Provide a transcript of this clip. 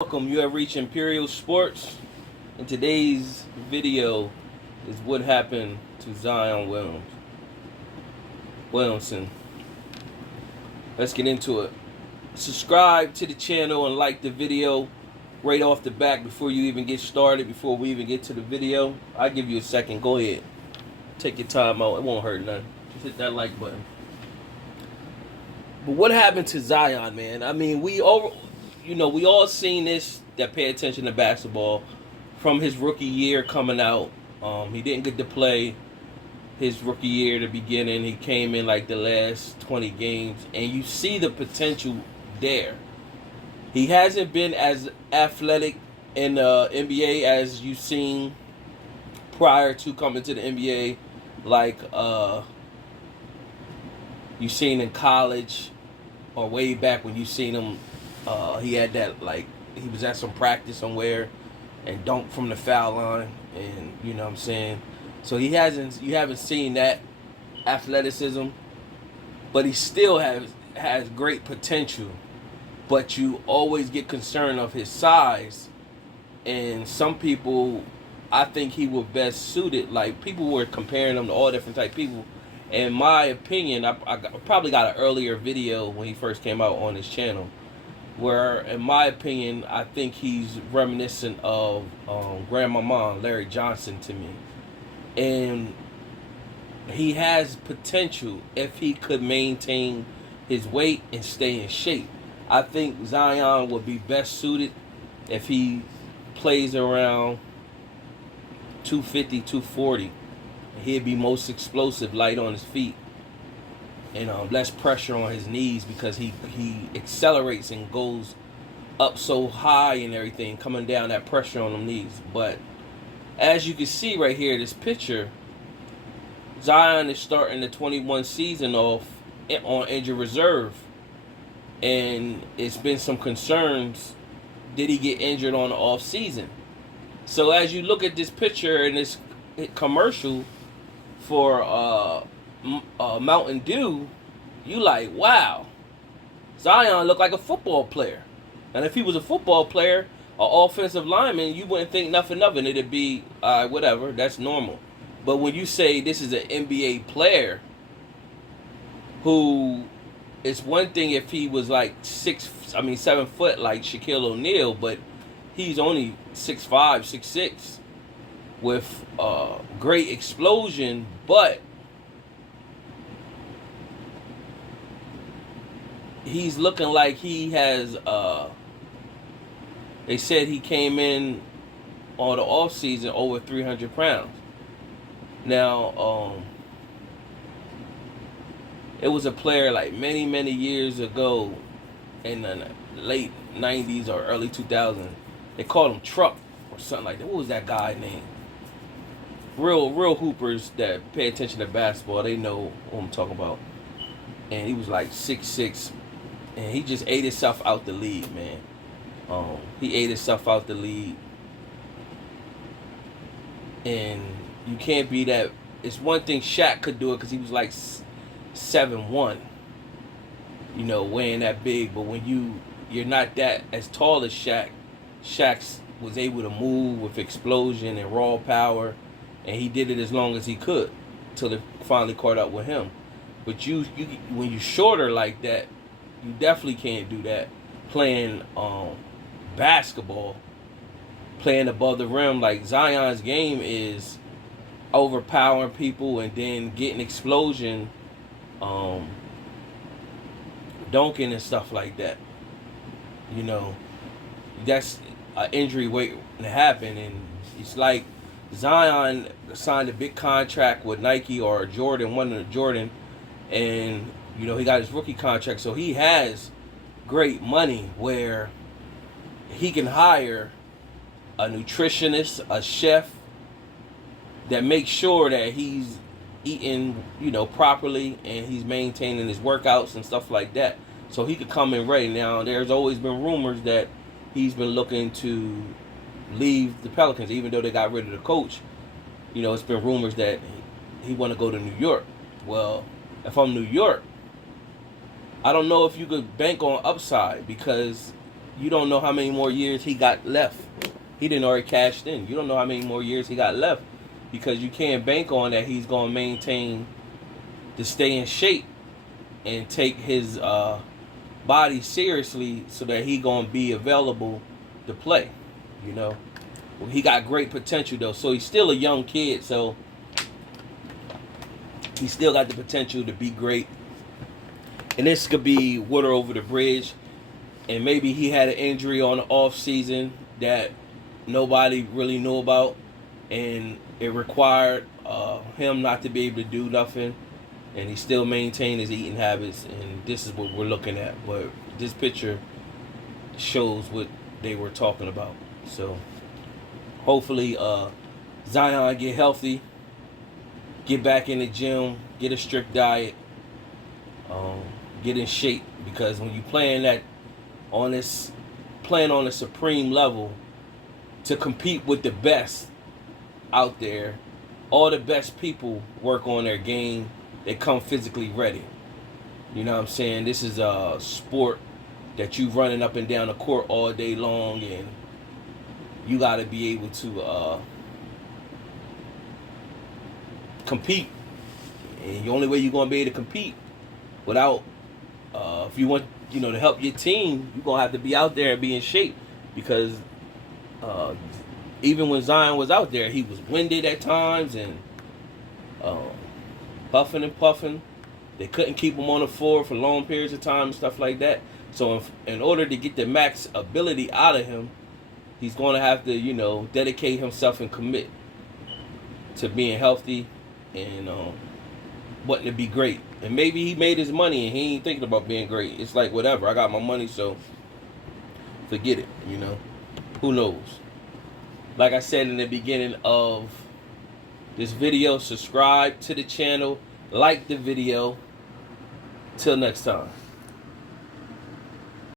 Welcome, you have reached Imperial Sports. In today's video is what happened to Zion Williamson. Let's get into it. Subscribe to the channel and like the video right off the back before you even get started, before we even get to the video. I'll give you a second. Go ahead. Take your time out. It won't hurt nothing. Just hit that like button. But what happened to Zion, man? I mean, we all seen this that pay attention to basketball from his rookie year coming out. He didn't get to play his rookie year at the beginning. He came in like the last 20 games, and you see the potential there. He hasn't been as athletic in the NBA as you've seen prior to coming to the NBA, like you seen in college or way back when you seen him. He had that, like, he was at some practice somewhere and dunked from the foul line, and you know what I'm saying. So you haven't seen that athleticism, but he still has great potential. But you always get concerned of his size, and some people, I think he was best suited. Like, people were comparing him to all different type of people. In my opinion, I probably got an earlier video when he first came out on his channel, where, in my opinion, I think he's reminiscent of Grandmama Larry Johnson to me. And he has potential if he could maintain his weight and stay in shape. I think Zion would be best suited if he plays around 250, 240. He'd be most explosive, light on his feet, and less pressure on his knees, because he accelerates and goes up so high and everything, coming down, that pressure on them knees. But as you can see right here, this picture, Zion is starting the 21 season off on injured reserve, and it's been some concerns. Did he get injured on the off season? So as you look at this picture and this commercial for Mountain Dew, you like, wow, Zion looked like a football player. And if he was a football player, an offensive lineman, you wouldn't think nothing of it. It'd be whatever, that's normal. But when you say this is an NBA player, who, it's one thing if he was like 7 foot like Shaquille O'Neal, but he's only 6'5", 6'6", with great explosion, but he's looking like he has, they said he came in on the off season over 300 pounds. Now, it was a player like many years ago in the late 90s or early 2000s. They called him Truck or something like that. What was that guy's name? Real hoopers that pay attention to basketball, they know what I'm talking about. And he was like 6'6", and he just ate himself out the league, man. He ate himself out the league, and you can't be that. It's one thing Shaq could do it because he was like 7'1", weighing that big. But when you're not that as tall as Shaq, Shaq was able to move with explosion and raw power, and he did it as long as he could till it finally caught up with him. But you when you're shorter like that, you definitely can't do that. Playing basketball, playing above the rim, like Zion's game is overpowering people and then getting explosion, dunking and stuff like that. That's an injury waiting to happen, and it's like Zion signed a big contract with Nike or Jordan, one of the Jordan, and he got his rookie contract, so he has great money where he can hire a nutritionist, a chef that makes sure that he's eating, properly, and he's maintaining his workouts and stuff like that, so he could come in ready. Now, there's always been rumors that he's been looking to leave the Pelicans, even though they got rid of the coach. It's been rumors that he want to go to New York. Well, if I'm New York, I don't know if you could bank on upside, because you don't know how many more years he got left. He didn't already cashed in. You don't know how many more years he got left, because you can't bank on that he's going to maintain to stay in shape and take his body seriously so that he going to be available to play. You know, he got great potential though. So he's still a young kid. So he still got the potential to be great. And this could be water over the bridge. And maybe he had an injury on the off season that nobody really knew about, and it required him not to be able to do nothing, and he still maintained his eating habits. And this is what we're looking at. But this picture shows what they were talking about. So hopefully Zion get healthy, get back in the gym, get a strict diet, get in shape, because when you playing on a supreme level to compete with the best out there, all the best people work on their game. They come physically ready. You know what I'm saying? This is a sport that you running up and down the court all day long, and you got to be able to compete. And the only way you're going to be able to compete without, if you want, to help your team, you're going to have to be out there and be in shape. Because even when Zion was out there, he was winded at times and puffing and puffing. They couldn't keep him on the floor for long periods of time and stuff like that. So in order to get the max ability out of him, he's going to have to, dedicate himself and commit to being healthy and wanting to be great. And maybe he made his money and he ain't thinking about being great. It's like, whatever, I got my money, so forget it, Who knows? Like I said in the beginning of this video, subscribe to the channel, like the video. Till next time.